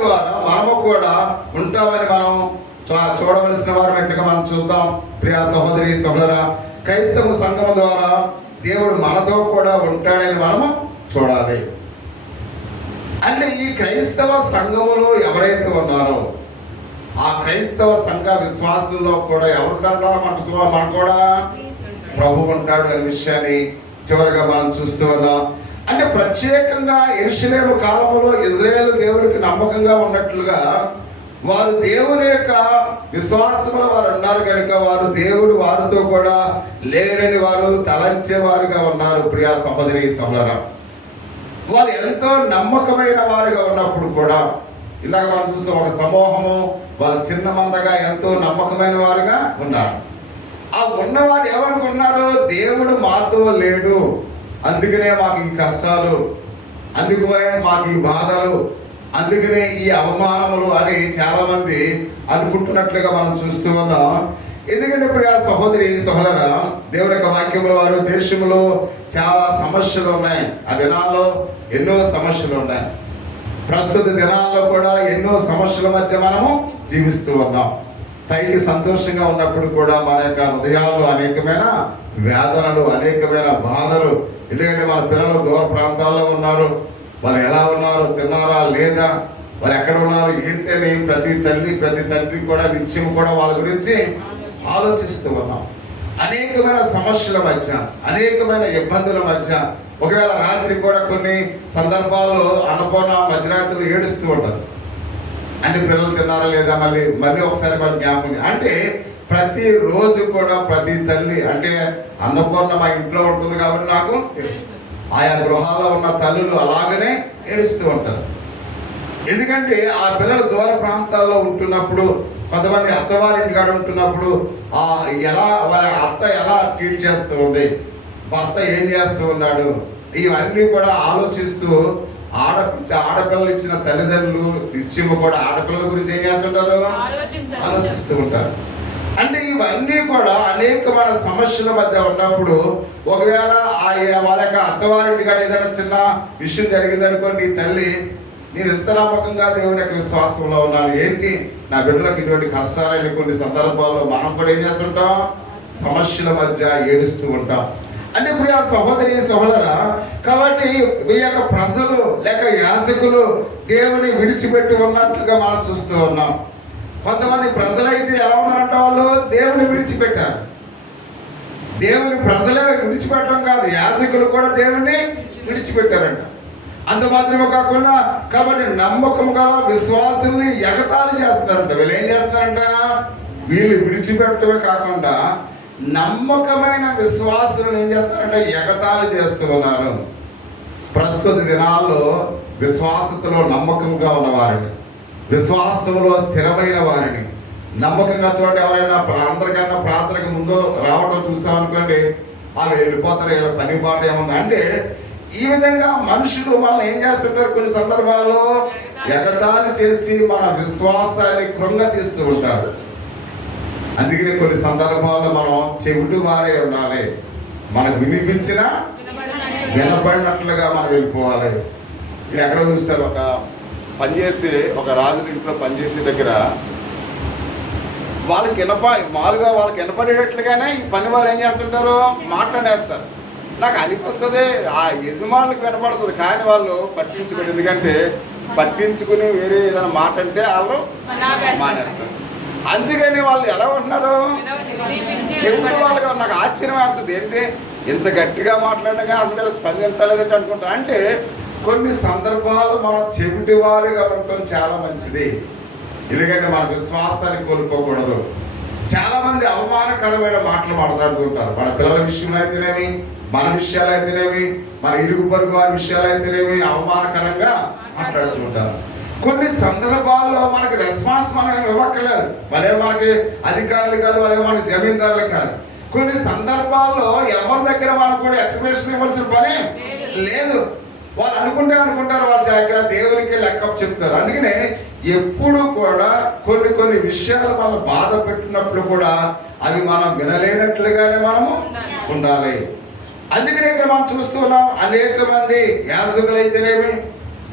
ద్వారా మనము కూడా ఉంటామని మనం చూడవలసిన వారమట్లుగా మనం చూద్దాం. ప్రియా సహోదరి సహోదరా, క్రైస్తవ సంఘం ద్వారా దేవుడు మనతో కూడా ఉంటాడని మనము చూడాలి. అంటే ఈ క్రైస్తవ సంఘములో ఎవరైతే ఉన్నారో ఆ క్రైస్తవ సంఘ విశ్వాసుల్లో కూడా ఎవరుంటారో మన కూడా ప్రభు ఉంటాడు అనే విషయాన్ని చివరిగా మనం చూస్తూ ఉన్నాం. అంటే ప్రత్యేకంగా యెరూషలేము కాలంలో ఇజ్రాయేలు దేవుడికి నమ్మకంగా ఉన్నట్లుగా వారు దేవుని యొక్క విశ్వాసముల వారు ఉన్నారు కనుక వారు దేవుడు వారితో కూడా లేరని వారు తలంచేవారుగా ఉన్నారు. ప్రియా సహోదరి సహోదరా, వాళ్ళు ఎంతో నమ్మకమైన వారుగా ఉన్నప్పుడు కూడా ఇందాక మనం చూస్తాం ఒక సమూహము వాళ్ళు చిన్న మందగా ఎంతో నమ్మకమైన వారుగా ఉన్నారు. ఆ ఉన్నవారు ఏమనుకున్నారు, దేవుడు మాతో లేడు, అందుకనే మాకు ఈ కష్టాలు, అందుకనే మాకు ఈ బాధలు, అందుకనే ఈ అవమానములు అని చాలా మంది అనుకుంటున్నట్లుగా మనం చూస్తూ ఉన్నాం. ఎందుకంటే ప్రియా సహోదరి సహోదరా, దేవుని యొక్క వాక్యముల వారు దేశంలో చాలా సమస్యలు ఉన్నాయి. ఆ దినాల్లో ఎన్నో సమస్యలు ఉన్నాయి. ప్రస్తుత దినాల్లో కూడా ఎన్నో సమస్యల మధ్య మనము జీవిస్తూ ఉన్నాం. పైకి సంతోషంగా ఉన్నప్పుడు కూడా మన యొక్క హృదయాల్లో అనేకమైన వేదనలు, అనేకమైన బాధలు. ఎందుకంటే మన పిల్లలు దూర ప్రాంతాల్లో ఉన్నారు, వాళ్ళు ఎలా ఉన్నారు, తిన్నారా లేదా, వాళ్ళు ఎక్కడ ఉన్నారు ఏంటని ప్రతి తల్లి ప్రతి తండ్రి కూడా నిత్యం కూడా వాళ్ళ గురించి ఆలోచిస్తూ ఉన్నాం. అనేకమైన సమస్యల మధ్య, అనేకమైన ఇబ్బందుల మధ్య, ఒకవేళ రాత్రి కూడా కొన్ని సందర్భాల్లో అన్నపూర్ణ మధ్యరాత్రులు ఏడుస్తూ ఉంటారు. అంటే పిల్లలు తిన్నారా లేదా మళ్ళీ ఒకసారి వాళ్ళు జ్ఞాపకం. అంటే ప్రతిరోజు కూడా ప్రతి తల్లి, అంటే అన్నపూర్ణ మా ఇంట్లో ఉంటుంది కాబట్టి నాకు తెలుసు, ఆయా గృహాల్లో ఉన్న తల్లులు అలాగనే ఏడుస్తూ ఉంటారు. ఎందుకంటే ఆ పిల్లలు దూర ప్రాంతాల్లో ఉంటున్నప్పుడు, కొంతమంది అత్తవారింటి కాడ ఉంటున్నప్పుడు ఎలా వాళ్ళ అత్త ఎలా ట్రీట్ చేస్తూ ఉంది, భర్త ఏం చేస్తూ ఉన్నాడు, ఇవన్నీ కూడా ఆలోచిస్తూ ఆడపిల్లలు ఇచ్చిన తల్లిదండ్రులు నిత్యము కూడా ఆడపిల్లల గురించి ఏం చేస్తుంటారు, ఆలోచిస్తూ ఉంటారు. అంటే ఇవన్నీ కూడా అనేకమైన సమస్యల మధ్య ఉన్నప్పుడు ఒకవేళ వాళ్ళ యొక్క అత్తవారింటి కాడ ఏదైనా చిన్న విషయం జరిగిందనుకోండి, ఈ తల్లి నేను ఎంత నమ్మకంగా దేవుని యొక్క విశ్వాసంలో ఉన్నాను, ఏంటి నా బిడ్డలకు ఇటువంటి కష్టాలని కొన్ని సందర్భాల్లో మనం కూడా ఏం చేస్తుంటాం, సమస్యల మధ్య ఏడుస్తూ ఉంటాం. అంటే ఇప్పుడు ఆ సహోదరి సహోదరా, కాబట్టి ఈ యొక్క ప్రజలు లేక యాజకులు దేవుని విడిచిపెట్టి ఉన్నట్లుగా మనం చూస్తూ ఉన్నాం. కొంతమంది ప్రజలైతే ఎలా ఉన్నారంట, వాళ్ళు దేవుని విడిచిపెట్టారు. దేవుని ప్రజలే విడిచిపెట్టడం కాదు, యాజకులు కూడా దేవుని విడిచిపెట్టారంట. అంత మాత్రమే కాకుండా కాబట్టి నమ్మకం గల విశ్వాసుల్ని ఎగతాళి చేస్తున్నారంట. వీళ్ళు ఏం చేస్తున్నారంట, వీళ్ళు విడిచిపెట్టడమే కాకుండా నమ్మకమైన విశ్వాసులను ఏం చేస్తారంటే ఎగతాళి చేస్తూ ఉన్నారు. ప్రస్తుత దినాల్లో విశ్వాసతలో నమ్మకంగా ఉన్నవారిని, విశ్వాసంలో స్థిరమైన వారిని నమ్మకంగా చూడండి. ఎవరైనా అందరికన్నా ప్రార్థనకు ముందు రావటం చూస్తామనుకోండి, వాళ్ళు వెళ్ళిపోతారు, వీళ్ళ పని పాట ఏముంది అంటే. ఈ విధంగా మనుషులు మనల్ని ఏం చేస్తుంటారు, కొన్ని సందర్భాల్లో ఎగతాళి చేసి మన విశ్వాసాన్ని కృంగతీస్తూ ఉంటారు. అందుకనే కొన్ని సందర్భాల్లో మనం చెవిటి వారే ఉండాలి, మనకు వినిపించినా వినపడినట్లుగా మనం వెళ్ళిపోవాలి. నేను ఎక్కడో చూస్తాను, ఒక పనిచేసి ఒక రాజుల ఇంట్లో పనిచేసే దగ్గర వాళ్ళకి మామూలుగా వాళ్ళకి వినపడేటట్లుగానే ఈ పని వాళ్ళు ఏం చేస్తుంటారు, మాట్లాడేస్తారు. నాకు అనిపిస్తుంది ఆ యజమానులకు వినపడుతుంది, కానీ వాళ్ళు పట్టించుకోరు. ఎందుకంటే పట్టించుకుని వేరే ఏదైనా మాట అంటే వాళ్ళు మానేస్తారు. అందుకని వాళ్ళు ఎలా ఉంటున్నారు, చెవుడు వాళ్ళగా. నాకు ఆశ్చర్యం వేస్తుంది, ఏంటి ఇంత గట్టిగా మాట్లాడినా కానీ అసలు వీళ్ళు స్పందించలేదంటే అనుకుంటారు. అంటే కొన్ని సందర్భాలు మనం చెవిటి వారుగా ఉండటం చాలా మంచిది. ఎందుకంటే మన విశ్వాసాన్ని కోల్పోకూడదు. చాలా మంది అవమానకరమైన మాటలు మాట్లాడుతుంటారు. మన పిల్లల విషయంలో అయితేనేమి, మన విషయాలు అయితేనేమి, మన ఇరుగు పొరుగు వారి విషయాలు అయితేనేమి అవమానకరంగా మాట్లాడుతూ ఉంటారు. కొన్ని సందర్భాల్లో మనకి రెస్పాన్స్ మనం ఇవ్వక్కర్లేదు, వాళ్ళే మనకి అధికారులు కాదు, వాళ్ళే మనకి జమీందారులు కాదు. కొన్ని సందర్భాల్లో ఎవరి దగ్గర మనకు కూడా ఎక్స్ప్రెషన్ ఇవ్వాల్సిన పని లేదు. వాళ్ళు అనుకుంటారు, వాళ్ళు ఇక్కడ దేవునికి లెక్కప్ చెప్తారు. అందుకనే ఎప్పుడు కూడా కొన్ని విషయాలు మనం బాధ పెట్టినప్పుడు కూడా అవి మనం వినలేనట్లుగానే మనము ఉండాలి. అందుకనే ఇక్కడ మనం చూస్తున్నాం, అనేక మంది యాజకులైతేనేమి,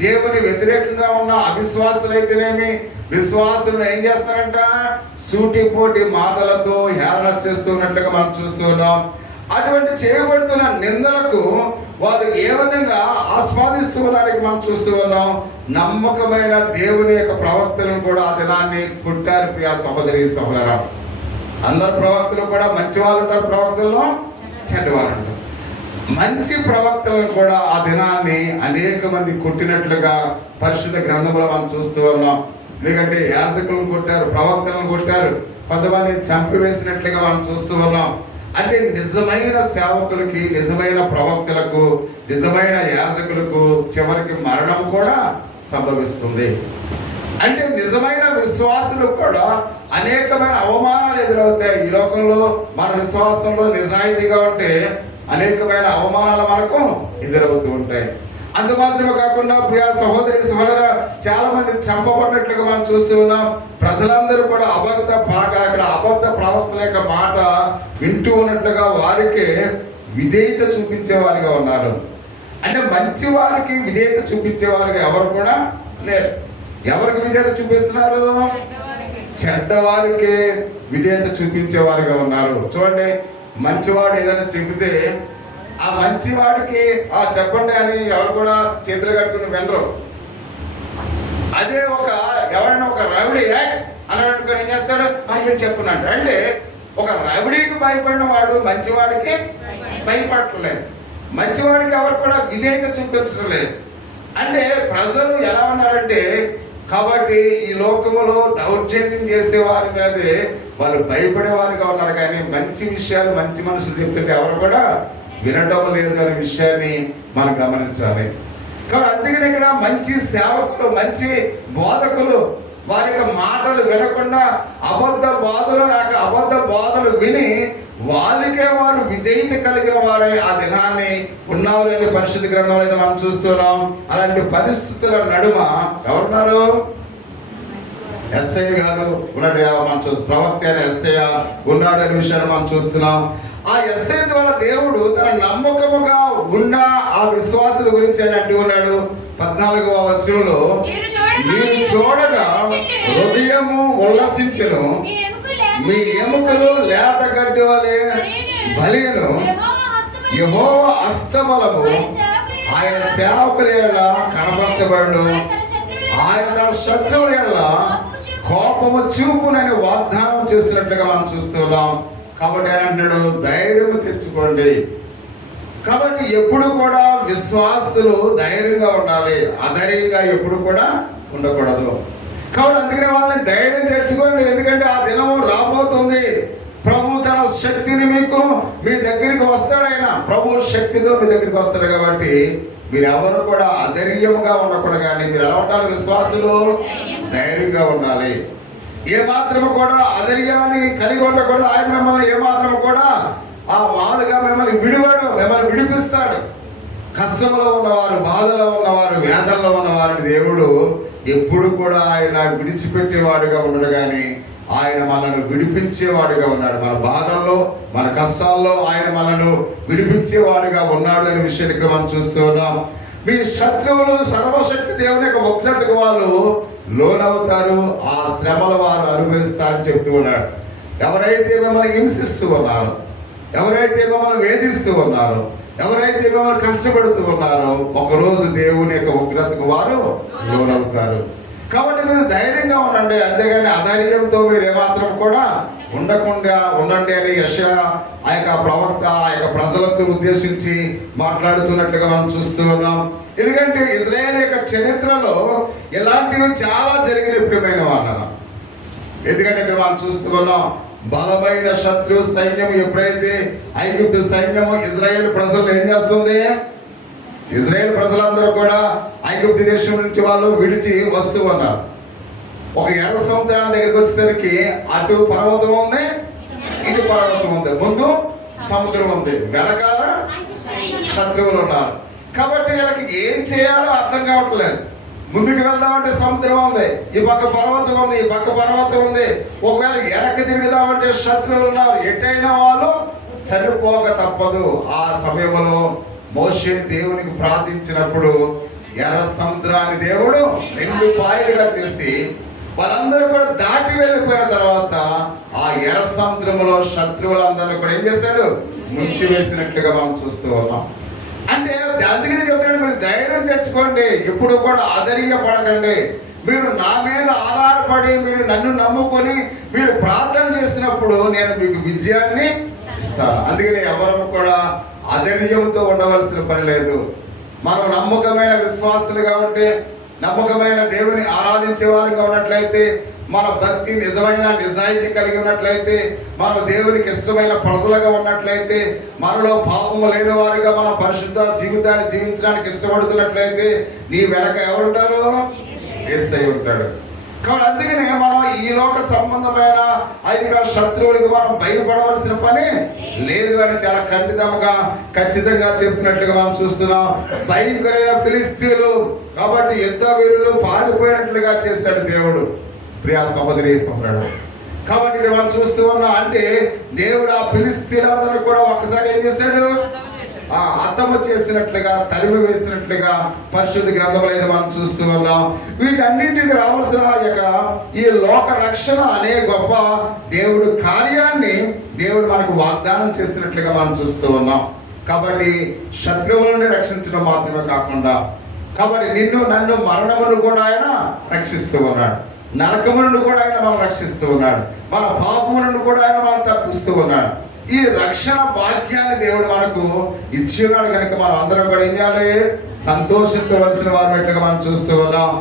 దేవుని వ్యతిరేకంగా ఉన్న అవిశ్వాసులైతేనేమి విశ్వాసులను ఏం చేస్తారంట? సూటిపోటి మాటలతో హేళన చేస్తున్నట్లుగా మనం చూస్తూ ఉన్నాం. అటువంటి చేయబడుతున్న నిందలకు వాళ్ళు ఏ విధంగా ఆస్వాదిస్తూ ఉన్నారని మనం చూస్తూ ఉన్నాం. నమ్మకమైన దేవుని యొక్క ప్రవక్తలను కూడా ఆ దినాన్ని కొట్టారు. ప్రియా సహోదరి సహోదరా, అందరు ప్రవక్తలు కూడా మంచి వాళ్ళు ఉంటారు, ప్రవక్తల్లో చెడ్డవారు ఉంటారు. మంచి ప్రవక్తలను కూడా ఆ దినాన్ని అనేక మంది కొట్టినట్లుగా పరిశుద్ధ గ్రంథంలో మనం చూస్తూ ఉన్నాం. ఎందుకంటే యాజకులను కొట్టారు, ప్రవక్తలను కొట్టారు, కొంతమందిని చంపివేసినట్లుగా మనం చూస్తూ ఉన్నాం. అంటే నిజమైన సేవకులకి, నిజమైన ప్రవక్తలకు, నిజమైన యాజకులకు చివరికి మరణం కూడా సంభవిస్తుంది. అంటే నిజమైన విశ్వాసులకు కూడా అనేకమైన అవమానాలు ఎదురవుతాయి. ఈ లోకంలో మన విశ్వాసంలో నిజాయితీగా ఉంటే అనేకమైన అవమానాలు మనకు ఎదురవుతూ ఉంటాయి. అందుమాత్రమే కాకుండా ప్రియా సహోదరి సహోదర, చాలా మంది చంపబడినట్లుగా మనం చూస్తూ ఉన్నాం. ప్రజలందరూ కూడా అబద్ధ ప్రవక్తల యొక్క మాట వింటూ ఉన్నట్లుగా వారికి విధేయత చూపించేవారుగా ఉన్నారు. అంటే మంచి వారికి విధేయత చూపించేవారుగా ఎవరు కూడా లేరు. ఎవరికి విధేయత చూపిస్తున్నారు? చెడ్డవారికి విధేయత చూపించేవారుగా ఉన్నారు. చూడండి, మంచివాడు ఏదైనా చెబితే ఆ మంచివాడికి చెప్పండి అని ఎవరు కూడా చేతులు కట్టుకుని వినరు. అదే ఎవరైనా ఒక రౌడీ అని అనుకుని ఏం చేస్తాడు? ఏం చెప్పున్నాడు అంటే ఒక రౌడీకి భయపడిన వాడు మంచివాడికి భయపడలేదు. మంచివాడికి ఎవరు కూడా విధేయత చూపించడం లేదు. అంటే ప్రజలు ఎలా ఉన్నారంటే, కాబట్టి ఈ లోకములో దౌర్జన్యం చేసే వారి మీదే వాళ్ళు భయపడేవారుగా ఉన్నారు. కానీ మంచి విషయాలు మంచి మనుషులు చెప్తుంటే ఎవరు కూడా వినటం లేదు అనే విషయాన్ని మనం గమనించాలి. కాబట్టి అందుకని ఇక్కడ మంచి సేవకులు, మంచి బోధకులు వారి యొక్క మాటలు వినకుండా అబద్ధ బోధలు విని వాళ్ళకే వారు విధేయత కలిగిన వారే ఆ దినాన్ని ఉన్నారు అని పరిశుద్ధ గ్రంథంలో అయితే మనం చూస్తున్నాం. అలాంటి పరిస్థితుల నడుమ ఎవరున్నారు? ఎస్ఐ గారు ఉన్నాడు, మనం ప్రవక్త అయిన ఎస్ఐ ఉన్నాడు అనే విషయాన్ని మనం చూస్తున్నాం. ఆ ఎస్ఐ ద్వారా దేవుడు తన నమ్మకముగా ఉన్న ఆ విశ్వాసుల గురించి ఆయన అంటూ ఉన్నాడు. 14వ వచనంలో, మీరు చూడగా హృదయము ఉల్లసించెను, మీ ఎముకలు లేత గడ్డి వలె బలియను. యెహోవా హస్తబలము ఆయన సేవకుల ఎడల కనపరచబడును, ఆయన తన శత్రువుల ఎడల కోపము చూపునని వాగ్దానం చేస్తున్నట్లుగా మనం చూస్తున్నాం. కాబట్టి ఆయన అంటున్నాడు, ధైర్యం తెచ్చుకోండి. కాబట్టి ఎప్పుడు కూడా విశ్వాసులు ధైర్యంగా ఉండాలి, అధైర్యంగా ఎప్పుడు కూడా ఉండకూడదు. కాబట్టి అందుకనే వాళ్ళని ధైర్యం తెచ్చుకోండి. ఎందుకంటే ఆ దినము రాబోతుంది. ప్రభు తన శక్తిని మీ దగ్గరికి వస్తాడు. ఆయన ప్రభు శక్తితో మీ దగ్గరికి వస్తాడు. కాబట్టి మీరు ఎవరు కూడా అధైర్యంగా ఉండకూడదు. కానీ మీరు ఎలా ఉండాలి? విశ్వాసులు ధైర్యంగా ఉండాలి. ఏమాత్రము కూడా అధైర్యాన్ని కలిగి ఉండకూడదు. ఆయన మిమ్మల్ని ఏమాత్రము కూడా మామూలుగా మిమ్మల్ని మిమ్మల్ని విడిపిస్తాడు. కష్టంలో ఉన్నవారు, బాధలో ఉన్నవారు, వేదనలో ఉన్నవారిని దేవుడు ఎప్పుడు కూడా ఆయన విడిచిపెట్టేవాడుగా ఉండడు. కానీ ఆయన మనను విడిపించేవాడుగా ఉన్నాడు. మన బాధల్లో, మన కష్టాల్లో ఆయన మనను విడిపించేవాడుగా ఉన్నాడు అనే విషయాన్ని ఇక్కడ మనం చూస్తూ ఉన్నాం. మీ శత్రువులు సర్వశక్తి దేవుని యొక్క ఉగ్రతకు వాళ్ళు లోనవుతారు, ఆ శ్రమలు వారు అనుభవిస్తారని చెప్తూ ఉన్నాడు. ఎవరైతే మిమ్మల్ని హింసిస్తూ ఉన్నారో, ఎవరైతే మిమ్మల్ని వేధిస్తూ ఉన్నారో, ఎవరైతే మిమ్మల్ని కష్టపడుతూ ఉన్నారో, ఒకరోజు దేవుని యొక్క ఉగ్రతకు వారు లోనవుతారు. కాబట్టి మీరు ధైర్యంగా ఉండండి, అంతేగాని అధైర్యంతో మీరు ఏమాత్రం కూడా ఉండకుండా ఉండండి అని యెషయా ఆ యొక్క ప్రవక్త ఆ యొక్క ప్రజలకు ఉద్దేశించి మాట్లాడుతున్నట్లుగా మనం చూస్తూ ఉన్నాం. ఎందుకంటే ఇజ్రాయేల్ యొక్క చరిత్రలో ఇలాంటివి చాలా జరిగిన ప్రియమైన వాళ్ళ. ఎందుకంటే ఇక్కడ మనం చూస్తూ ఉన్నాం, బలమైన శత్రు సైన్యం ఎప్పుడైతే ఐగుప్తు సైన్యము ఇజ్రాయేల్ ప్రజలు ఏం చేస్తుంది? ఇజ్రాయేల్ ప్రజలందరూ కూడా ఐగుప్తు దేశం నుంచి వాళ్ళు విడిచి వస్తూ ఉన్నారు. ఒక ఎర్ర సముద్రాల దగ్గరికి వచ్చేసరికి అటు పర్వతం ఉంది, ఇటు పర్వతం ఉంది, ముందు సముద్రం ఉంది, వెనకాల శత్రువులు ఉన్నారు. కాబట్టి వీళ్ళకి ఏం చేయాలో అర్థం కావట్లేదు. ముందుకు వెళ్దామంటే సముద్రం ఉంది, ఈ పక్క పర్వతం ఉంది, ఈ పక్క పర్వతం ఉంది. ఒకవేళ వెనక్కి తిరుగుదామంటే శత్రువులు ఉన్నారు. ఎటైనా వాళ్ళు చనిపోక తప్పదు. ఆ సమయంలో మోషే దేవునికి ప్రార్థించినప్పుడు ఎర్ర సముద్రాన్ని దేవుడు 2 పాయలుగా చేసి వాళ్ళందరూ కూడా దాటి వెళ్ళిపోయిన తర్వాత ఆ ఎర్ర సముద్రంలో శత్రువులందరినీ కూడా ఏం చేశాడు? ముంచి వేసినట్లుగా మనం చూస్తూ ఉన్నాం. అంటే అందుకనే చెప్తాడు, మీరు ధైర్యం తెచ్చుకోండి, ఎప్పుడు కూడా ఆధైర్యపడకండి. మీరు నా మీద ఆధారపడి మీరు నన్ను నమ్ముకొని మీరు ప్రార్థన చేసినప్పుడు నేను మీకు విజయాన్ని ఇస్తాను. అందుకని ఎవరు కూడా ఆధైర్యంతో ఉండవలసిన పని లేదు. మనం నమ్మకమైన విశ్వాసులుగా ఉంటే, నమ్మకమైన దేవుని ఆరాధించే వారిగా ఉన్నట్లయితే, మన భక్తి నిజమైన నిజాయితీ కలిగి ఉన్నట్లయితే, మనం దేవునికి ఇష్టమైన ప్రజలుగా ఉన్నట్లయితే, మనలో పాపము లేని వారిగా మన పరిశుద్ధ జీవితాన్ని జీవించడానికి ఇష్టపడుతున్నట్లయితే, నీ వెనక ఎవరుంటారు? యేసయ్య ఉంటాడు. కాబట్టి అందుకనే మనం ఈ లోక సంబంధమైన 5 శత్రువులకు మనం భయపడవలసిన పని లేదు అని చాలా ఖచ్చితంగా చెప్తున్నట్లుగా మనం చూస్తున్నాం. భయంకరమైన ఫిలిస్తీన్లు కాబట్టి యుద్ధ వీరులు పారిపోయినట్లుగా చేశాడు దేవుడు. ప్రియా సహోదరి సోదరుడు, కాబట్టి ఇక్కడ మనం చూస్తూ ఉన్నాం. అంటే దేవుడు ఆ ఫిలిస్తీన్లందరినీ కూడా ఒక్కసారి ఏం చేశాడు? అర్థము చేసినట్లుగా, తరిమి వేసినట్లుగా పరిశుద్ధ గ్రంథంలో అయితే మనం చూస్తూ ఉన్నాం. వీటన్నింటికి రావాల్సిన ఈ లోక రక్షణ అనే గొప్ప దేవుడు కార్యాన్ని దేవుడు మనకు వాగ్దానం చేసినట్లుగా మనం చూస్తూ ఉన్నాం. కాబట్టి శత్రువులని రక్షించడం మాత్రమే కాకుండా, కాబట్టి నిన్ను నన్ను మరణమును కూడా ఆయన రక్షిస్తూ ఉన్నాడు, నరకము నుండి కూడా ఆయన మనం రక్షిస్తూ ఉన్నాడు, మన పాపము నుండి కూడా ఆయన మనం తప్పిస్తూ ఉన్నాడు. ఈ రక్షణ భాగ్యాన్ని దేవుడు మనకు ఇచ్చి ఉన్నాడు కనుక మనం అందరం కూడా ఏం చేయాలి? సంతోషించవలసిన వారినట్లుగా మనం చూస్తూ ఉన్నాం.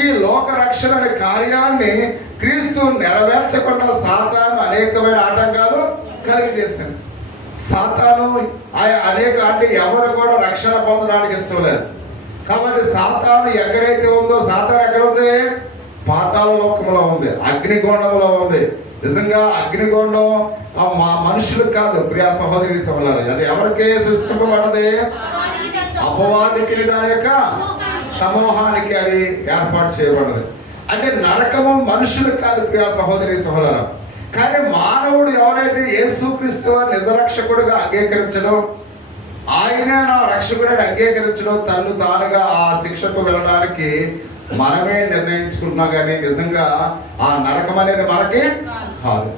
ఈ లోక రక్షణ అనే కార్యాన్ని క్రీస్తు నెరవేర్చకుండా సాతాను అనేకమైన ఆటంకాలు కలిగజేసింది. సాతాను అంటే ఎవరు కూడా రక్షణ పొందడానికి ఇష్టం లేదు. కాబట్టి సాతాను ఎక్కడైతే ఉందో, సాతాను ఎక్కడ ఉంది? పాతాళ లోకంలో ఉంది, అగ్నిగోండంలో ఉంది. నిజంగా అగ్నిగోండం మా మనుషులకు కాదు ప్రియా సహోదరి సహోదరు, అది ఎవరికే సృష్టింపబడ్డది? అపవాదికి, దాని యొక్క సమూహానికి అది ఏర్పాటు చేయబడ్డది. అంటే నరకము మనుషులకు కాదు ప్రియా సహోదరి సహోదరు. కానీ మానవుడు ఎవరైతే యేసుక్రీస్తు నిజరక్షకుడుగా అంగీకరించడం, ఆయన నా రక్షకుడిని అంగీకరించడం, తన్ను తానుగా ఆ శిక్షకు వెళ్ళడానికి మనమే నిర్ణయించుకుంటున్నాం. కానీ నిజంగా ఆ నరకం అనేది మనకి కాదు.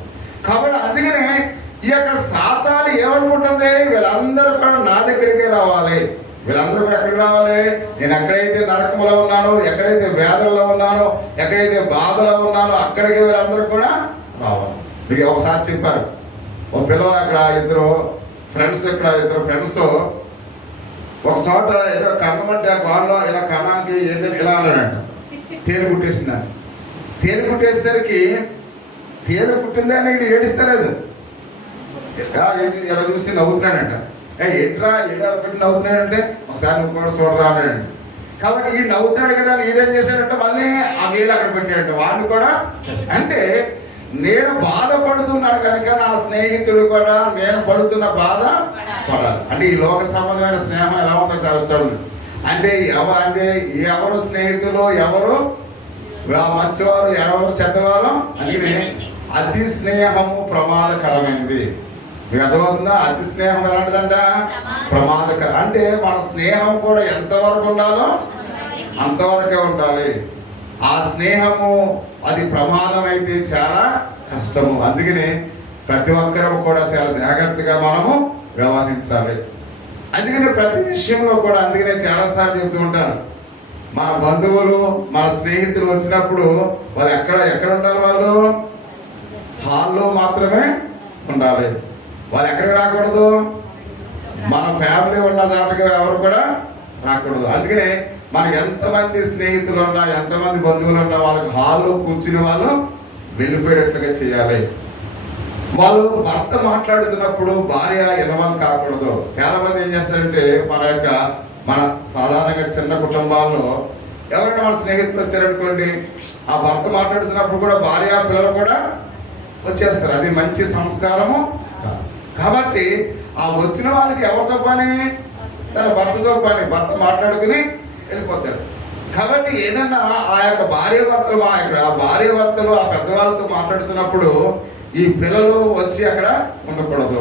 కాబట్టి అందుకనే ఈ యొక్క సాతాను ఏమనుకుంటుంది? వీళ్ళందరూ కూడా నా దగ్గరికే రావాలి. వీళ్ళందరూ కూడా ఎక్కడికి రావాలి? నేను ఎక్కడైతే నరకంలో ఉన్నానో, ఎక్కడైతే వేదనలో ఉన్నానో, ఎక్కడైతే బాధలో ఉన్నానో అక్కడికి వీళ్ళందరూ కూడా రావాలి. మీకు ఒకసారి చెప్పారు, ఒక పిల్లలు అక్కడ ఇద్దరు ఫ్రెండ్స్ ఒక చోట ఏదో కన్నం అంటే వాళ్ళు ఇలా కన్నానికి ఏంటంటే ఇలా అన్నాడంట, తేలు కుట్టేసిందని. తేలు కుట్టేసరికి తేలు కుట్టిందని వీడు ఏడిస్తలేదు, ఇలా చూసి నవ్వుతున్నాడంట. ఏంట్రా ఇలా పెట్టి నవ్వుతున్నాడంటే, ఒకసారి నువ్వు కూడా చూడరా అన్నాడండి. కాబట్టి ఈ నవ్వుతున్నాడు కదా, ఈడేం చేశాడంటే మళ్ళీ ఆ వేలు అక్కడ పెట్టాడంట వాడిని కూడా. అంటే నేను బాధపడుతున్నాను కనుక నా స్నేహితుడు కూడా నేను పడుతున్న బాధ పడాలి. అంటే ఈ లోక సంబంధమైన స్నేహం ఎలా ఉందో తెలుస్తాడు. అంటే ఎవరు స్నేహితులు, ఎవరు మంచివారు, ఎవరు చెడ్డవారు అని. అతి స్నేహము ప్రమాదకరమైనది. మీకు అర్థమవుతుందా? అతి స్నేహం ఎలాంటిదంట? ప్రమాదకరం. అంటే మన స్నేహం కూడా ఎంతవరకు ఉండాలో అంతవరకే ఉండాలి. ఆ స్నేహము అది ప్రమాదం అయితే చాలా కష్టము. అందుకనే ప్రతి ఒక్కరూ కూడా చాలా జాగ్రత్తగా మనము వ్యవహరించాలి. అందుకనే ప్రతి విషయంలో కూడా, అందుకనే చాలాసార్లు చెప్తూ ఉంటాను, మన బంధువులు మన స్నేహితులు వచ్చినప్పుడు వాళ్ళు ఎక్కడ ఉండాలి? వాళ్ళు హాల్లో మాత్రమే ఉండాలి. వాళ్ళు ఎక్కడికి రాకూడదు? మన ఫ్యామిలీ ఉన్న దాటిగా ఎవరు కూడా రాకూడదు. అందుకనే మనకు ఎంతమంది స్నేహితులు ఉన్నా, ఎంతమంది బంధువులు ఉన్నా, వాళ్ళకి హాల్లో కూర్చుని వాళ్ళు వెళ్ళిపోయేటట్లుగా చేయాలి. వాళ్ళు భర్త మాట్లాడుతున్నప్పుడు భార్య ఇన్వాల్వ్ కాకూడదు. చాలా మంది ఏం చేస్తారంటే మన సాధారణంగా చిన్న కుటుంబాల్లో ఎవరైనా మన స్నేహితులు వచ్చారనుకోండి, ఆ భర్త మాట్లాడుతున్నప్పుడు కూడా భార్య పిల్లలు కూడా వచ్చేస్తారు. అది మంచి సంస్కారము కాదు. కాబట్టి ఆ వచ్చిన వాళ్ళకి ఎవరితో పని? తన భర్తతో పని. భర్త మాట్లాడుకుని వెళ్ళిపోతాడు. కాబట్టి ఏదన్నా ఆ యొక్క భార్యాభర్తలు ఆ పెద్దవాళ్ళతో మాట్లాడుతున్నప్పుడు ఈ పిల్లలు వచ్చి అక్కడ ఉండకూడదు.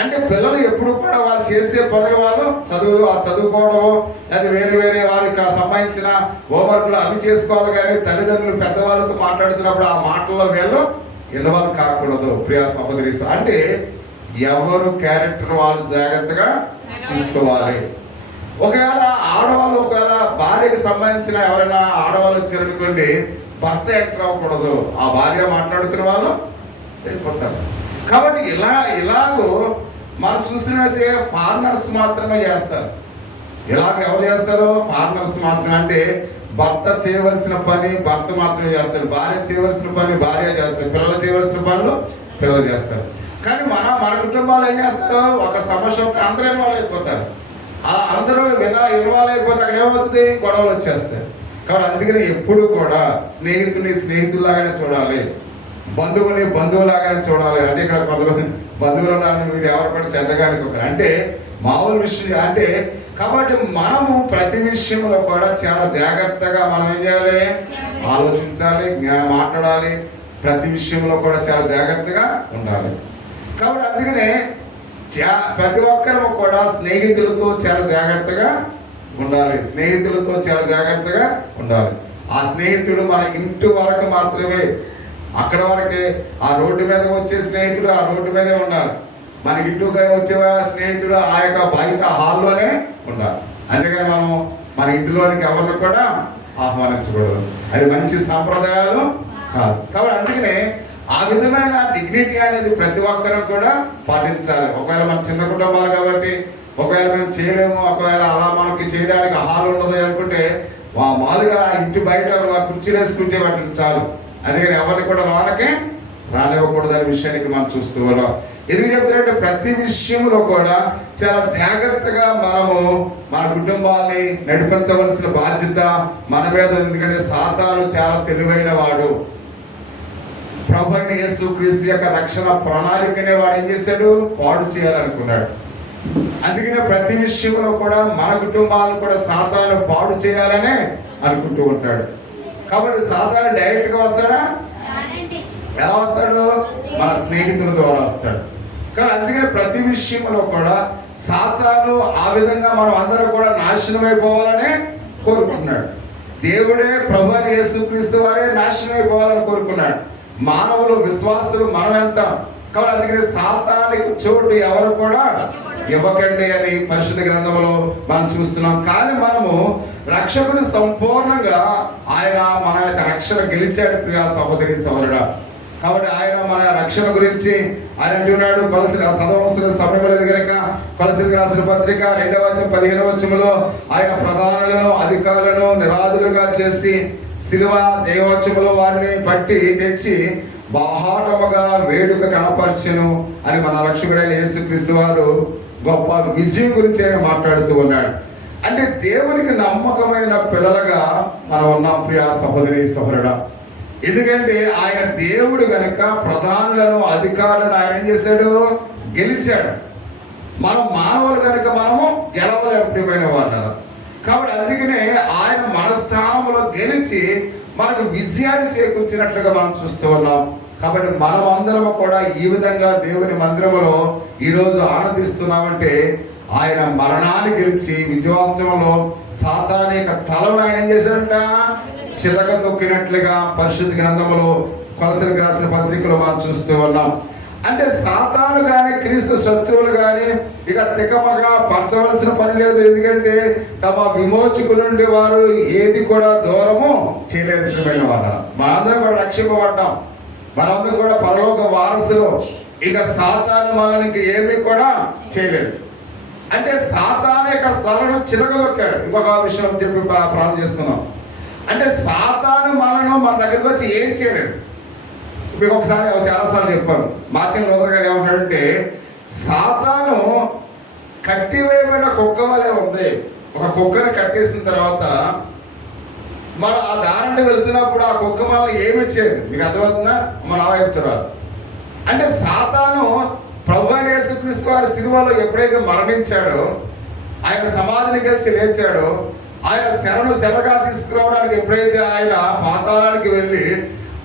అంటే పిల్లలు ఎప్పుడు కూడా వాళ్ళు చేసే పనులు వాళ్ళు చదువుకోవడము, అది వేరే వేరే వారికి సంబంధించిన హోంవర్క్లు అవి చేసుకోవాలి. కానీ తల్లిదండ్రులు పెద్దవాళ్ళతో మాట్లాడుతున్నప్పుడు ఆ మాటల్లో వీళ్ళు ఇన్వాల్వ్ కాకూడదు. ప్రియా సహోదరి, అంటే ఎవరు క్యారెక్టర్ వాళ్ళు జాగ్రత్తగా చూసుకోవాలి. ఒకవేళ ఆడవాళ్ళు, ఒకవేళ భార్యకి సంబంధించిన ఎవరైనా ఆడవాళ్ళు వచ్చారనుకోండి, భర్త ఎంటర్ అవ్వకూడదు. ఆ భార్య మాట్లాడుకునే వాళ్ళు వెళ్ళిపోతారు. కాబట్టి ఇలాగూ మనం చూసినట్లయితే ఫారినర్స్ మాత్రమే చేస్తారు. ఇలాగ ఎవరు చేస్తారు? ఫారినర్స్ మాత్రమే. అంటే భర్త చేయవలసిన పని భర్త మాత్రమే చేస్తాడు, భార్య చేయవలసిన పని భార్య చేస్తారు, పిల్లలు చేయవలసిన పనులు పిల్లలు చేస్తారు. కానీ మన కుటుంబాలు ఏం చేస్తారు? ఒక సమస్య వస్తే అందరూ ఇన్వాల్వ్ అయిపోతారు. అందరూ ఇన్వాల్వ్ అయిపోతే అక్కడ ఏమవుతుంది? గొడవలు వచ్చేస్తాయి. కాబట్టి అందుకని ఎప్పుడు కూడా స్నేహితుల్ని స్నేహితుల్లాగానే చూడాలి, బంధువుని బంధువులాగానే చూడాలి. అంటే ఇక్కడ కొంతమంది బంధువులు ఉన్నారని మీరు ఎవరు కూడా చెడ్డగానికి ఒకరు అంటే మామూలు విషయం. అంటే కాబట్టి మనము ప్రతి విషయంలో కూడా చాలా జాగ్రత్తగా మనం ఏం చేయాలి? ఆలోచించాలి, మాట్లాడాలి. ప్రతి విషయంలో కూడా చాలా జాగ్రత్తగా ఉండాలి. కాబట్టి అందుకనే ప్రతి ఒక్కరూ కూడా స్నేహితులతో చాలా జాగ్రత్తగా ఉండాలి. స్నేహితులతో చాలా జాగ్రత్తగా ఉండాలి. ఆ స్నేహితుడు మన ఇంటి వరకు మాత్రమే, అక్కడ వరకే. ఆ రోడ్డు మీద వచ్చే స్నేహితుడు ఆ రోడ్డు మీదే ఉండాలి. మన ఇంటికి వచ్చే స్నేహితుడు ఆ యొక్క బయట హాల్లోనే ఉండాలి. అంతేగాని మనం మన ఇంటిలోనికి ఎవరిని కూడా ఆహ్వానించకూడదు. అది మంచి సంప్రదాయాలు కాదు. కాబట్టి అందుకనే ఆ విధమైన డిగ్నిటీ అనేది ప్రతి ఒక్కరూ కూడా పాటించాలి. ఒకవేళ మన చిన్న కుటుంబాలు కాబట్టి ఒకవేళ మేము చేయలేము, ఒకవేళ అలా మనకి చేయడానికి హాల్ ఉండదు అనుకుంటే మామూలుగా ఇంటి బయట కుర్చీలు వేసి కూర్చోబెట్టండి చాలు. అందుకని ఎవరిని కూడా లోనకే రానివ్వకూడదు అనే విషయానికి మనం చూస్తూ ఉన్నాం. ఎందుకు చెప్తారంటే ప్రతి విషయంలో కూడా చాలా జాగ్రత్తగా మనము మన కుటుంబాన్ని నడిపించవలసిన బాధ్యత మన మీద. ఎందుకంటే సాతాను చాలా తెలివైన వాడు. ప్రభు అయిన యేసుక్రీస్తు యొక్క రక్షణ ప్రణాళికనే వాడు ఏం చేశాడు? పాడు చేయాలనుకున్నాడు. అందుకనే ప్రతి విషయంలో కూడా మన కుటుంబాలను కూడా సాతాను పాడు చేయాలనే అనుకుంటూ ఉంటాడు. కాబట్టి సాతాను డైరెక్ట్గా వస్తాడా? ఎలా వస్తాడు? మన స్నేహితుల ద్వారా వస్తాడు. కానీ అందుకని ప్రతి విషయంలో కూడా సాతాను ఆ విధంగా మనం అందరం కూడా నాశనం అయిపోవాలనే కోరుకుంటున్నాడు. దేవుడే ప్రభు అయిన యేసుక్రీస్తు వారే నాశనం అయిపోవాలని కోరుకున్నాడు. మానవులు విశ్వాసులు మనం ఎంత. కాబట్టి అందుకని సాతానికి చోటు ఎవరు కూడా ఇవ్వకండి అని పరిశుద్ధ గ్రంథంలో మనం చూస్తున్నాం. కానీ మనము రక్షకుడు సంపూర్ణంగా ఆయన మన యొక్క రక్షణ గెలిచాడు. ప్రియా సహోదరి సహోదరుడా, కాబట్టి ఆయన మన రక్షణ గురించి ఆయన అంటున్నాడు. చదవవలసిన సమయం లేదు కనుక కొలసీలకు రాసిన పత్రిక 2:15 ఆయన ప్రధానులను అధికారులను నిరాధులుగా చేసి శిలువ జయవచ్చములో వారిని పట్టి తెచ్చి బాహాటముగా వేడుక కనపరచెను అని మన రక్షకుడైన యేసుక్రీస్తు వారు గొప్ప విజయం గురించి ఆయన మాట్లాడుతూ ఉన్నాడు. అంటే దేవునికి నమ్మకమైన పిల్లలుగా మనం ఉన్నాం ప్రియా సహోదరి సహోదరుడా. ఎందుకంటే ఆయన దేవుడు కనుక ప్రధానులను అధికారులను ఆయన ఏం చేశాడు? గెలిచాడు. మనం మానవులు కనుక మనము గెలవలేం ప్రియమైన వాళ్ళ. కాబట్టి అందుకనే ఆయన మన స్థానంలో గెలిచి మనకు విజయాన్ని చేకూర్చినట్లుగా మనం చూస్తూ ఉన్నాం. కాబట్టి మనం అందరము కూడా ఈ విధంగా దేవుని మందిరంలో ఈరోజు ఆనందిస్తున్నామంటే ఆయన మరణాన్ని గెలిచి విజయోత్సవంలో సాతాను యొక్క తలను ఆయన ఏం చేశాడంట? చితక తొక్కినట్లుగా పరిశుద్ధ గ్రంథంలో కొలసీలకు రాసిన పత్రికలో మనం చూస్తూ ఉన్నాం. అంటే సాతాను కానీ క్రీస్తు శత్రువులు కానీ ఇక తికమగా పరచవలసిన పని లేదు. ఎందుకంటే తమ విమోచకు నుండి వారు ఏది కూడా దూరము చేయలేదు. మనందరం కూడా రక్షింపబడ్డాం, మనందరం కూడా పరలోక వారసులు. ఇక సాతాను మనకి ఏమీ కూడా చేయలేదు. అంటే సాతాను యొక్క స్థలను చితకదొక్కాడు. ఇంకొక విషయం చెప్పి ప్రార్థన చేసుకుందాం. అంటే సాతాను మనను మన దగ్గరికి వచ్చి ఏం చేయలేడు. మీకు ఒకసారి చాలాసార్లు చెప్పాను. మార్టిన్ లూథర్ గారు ఏమంటాడంటే సాతాను కట్టివేయబడిన కుక్క వలె ఉంది. ఒక కుక్కని కట్టేసిన తర్వాత మనం ఆ దారిని వెళ్తున్నప్పుడు ఆ కుక్క మనల్ని ఏమి ఇచ్చేది? మీకు అర్థమవుతుందా? మన వైపు చూడాలి. అంటే సాతాను ప్రభు అయిన యేసుక్రీస్తు వారి సిలువలో ఎప్పుడైతే మరణించాడో, ఆయన సమాధిని గెలిచి లేచాడో, ఆయన శరగా తీసుకురావడానికి ఎప్పుడైతే ఆయన పాతాళానికి వెళ్ళి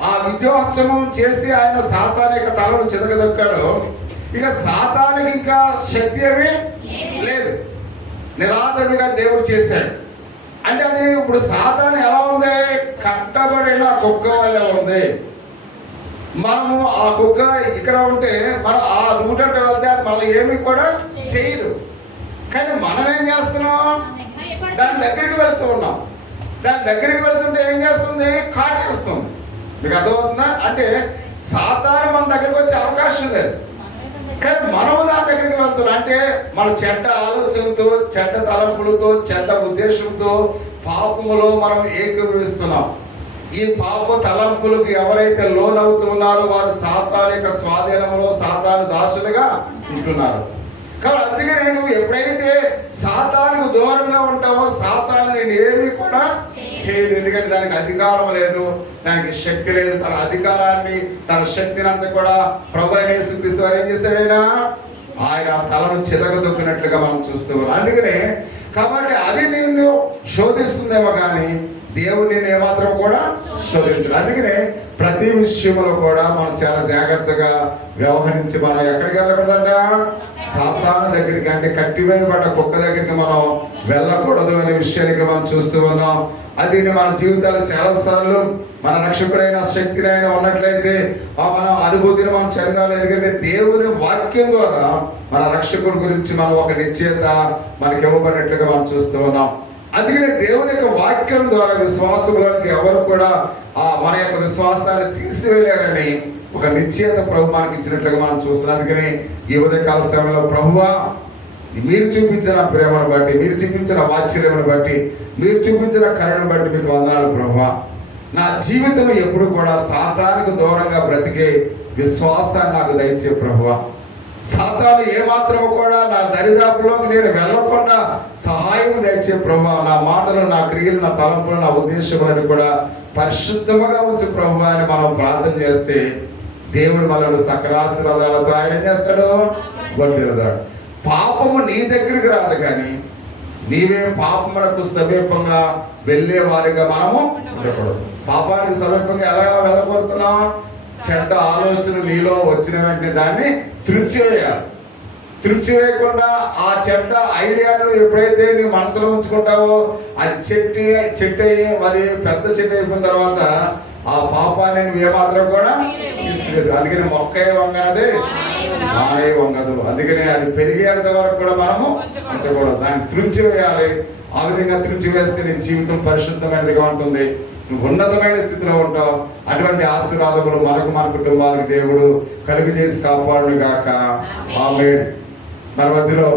ఆ విజయోత్సవం చేసి ఆయన సాతాను యొక్క తలను చితకదొక్కాడో, ఇక సాతానికి ఇంకా శక్తి ఏమీ లేదు, నిరాదరుడిగా దేవుడు చేశాడు. అంటే అది ఇప్పుడు సాతాను ఎలా ఉంది, కట్టబడిన కుక్క వల్ల ఉంది. మనము ఆ కుక్క ఇక్కడ ఉంటే మనం ఆ రూట్ అంటే వెళ్తే అది మనం ఏమి కూడా చేయదు. కానీ మనం ఏం చేస్తున్నాం, దాని దగ్గరికి వెళుతూ ఉన్నాం. దాని దగ్గరికి వెళుతుంటే ఏం చేస్తుంది, కాటేస్తుంది. మీకు అర్థమవుతుందా? అంటే సాతాను మన దగ్గరికి వచ్చే అవకాశం లేదు, కానీ మనము దాని దగ్గరికి వెళ్తున్నాం. అంటే మన చెడ్డ ఆలోచనలతో, చెడ్డ తలంపులతో, చెడ్డ ఉద్దేశంతో పాపములో మనం ఏకీభవిస్తున్నాం. ఈ పాప తలంపులకు ఎవరైతే లోనవుతున్నారో వారు సాతాను యొక్క స్వాధీనంలో, సాతాను దాసులుగా ఉంటున్నారు. కాబట్టి అందుకనే నువ్వు ఎప్పుడైతే సాతానుకు దూరంగా ఉంటావో సాతాను నేను ఏమీ కూడా చేయదు. ఎందుకంటే దానికి అధికారం లేదు, దానికి శక్తి లేదు. తన అధికారాన్ని, తన శక్తిని అంతా కూడా ప్రభువైన యేసుక్రీస్తు వారు ఏం చేశాడైనా ఆయన తలను చితకదొక్కినట్లుగా మనం చూస్తూ ఉన్నాం. అందుకనే కాబట్టి అది నిన్ను శోధిస్తుందేమో కానీ దేవుడు నిన్ను ఏమాత్రం కూడా శోధించడు. అందుకనే ప్రతి విషయంలో కూడా మనం చాలా జాగ్రత్తగా వ్యవహరించి మనం ఎక్కడికి వెళ్ళకూడదంట, సాతాను దగ్గరికి, అంటే కట్టివేయబడ్డ కుక్క దగ్గరికి మనం వెళ్ళకూడదు అనే విషయానికి మనం చూస్తూ ఉన్నాం. అది మన జీవితాలు చాలాసార్లు మన రక్షకుడైన శక్తినైనా ఉన్నట్లయితే మన అనుభూతిని మనం చెందాలి. ఎందుకంటే దేవుని వాక్యం ద్వారా మన రక్షకుడి గురించి మనం ఒక నిశ్చయత మనకి ఇవ్వబడినట్లుగా మనం చూస్తూ ఉన్నాం. అందుకనే దేవుని యొక్క వాక్యం ద్వారా విశ్వాసములకు ఎవరు కూడా మన యొక్క విశ్వాసాన్ని తీసివేయలేరని ఒక నిశ్చయత ప్రభు మనకి ఇచ్చినట్లుగా మనం చూస్తున్నాం. అందుకని ఈ ఉదయకాల సమయంలో ప్రభువా, మీరు చూపించిన ప్రేమను బట్టి, మీరు చూపించిన వాత్సల్యమును బట్టి, మీరు చూపించిన కరుణను బట్టి మీకు వందనాలు ప్రభువా. నా జీవితం ఎప్పుడు కూడా సాతానికి దూరంగా బ్రతికే విశ్వాసాన్ని నాకు దయచే ప్రభువా. సాతాను ఏమాత్రము కూడా నా దరిదాపులోకి నేను వెళ్ళకుండా సహాయం దయచే ప్రభువా. నా మాటలు, నా క్రియలు, నా తలంపులు, నా ఉద్దేశములను కూడా పరిశుద్ధముగా ఉంచు ప్రభువా అని మనం ప్రార్థన చేస్తే దేవుడు మనల్ని సకలాశీర్వాదాలతో ఆయన ఏం చేస్తాడు, వర్ధిల్లుతాడు. పాపము నీ దగ్గరికి రాదు, కానీ నీవే పాపమునకు సమీపంగా వెళ్ళే వారిగా మనము ఉండకూడదు. పాపానికి సమీపంగా ఎలా వెళ్ళకూడుతున్నాం, చెడ్డ ఆలోచన నీలో వచ్చిన వెంటనే దాన్ని త్రుంచివేయాలి. త్రుంచివేయకుండా ఆ చెడ్డ ఐడియాను ఎప్పుడైతే నీ మనసులో ఉంచుకుంటావో అది చెట్టు అయ్యి అది పెద్ద చెట్టు అయిపోయిన తర్వాత ఆ పాపాన్ని నువ్వు ఏమాత్రం కూడా తీసుకువేసి. అందుకని మొక్క వంగనది మానే వంగదు. అందుకని అది పెరిగేంత వరకు కూడా మనము ఉంచకూడదు, దాన్ని త్రుంచివేయాలి. ఆ విధంగా త్రుంచివేస్తే నీ జీవితం పరిశుద్ధమైనదిగా ఉంటుంది, నువ్వు ఉన్నతమైన స్థితిలో ఉంటావు. అటువంటి ఆశీర్వాదములు మనకు, మన కుటుంబాలకు దేవుడు కలుగజేసి కాపాడును గాక. ఆమేన్. మన మధ్యలో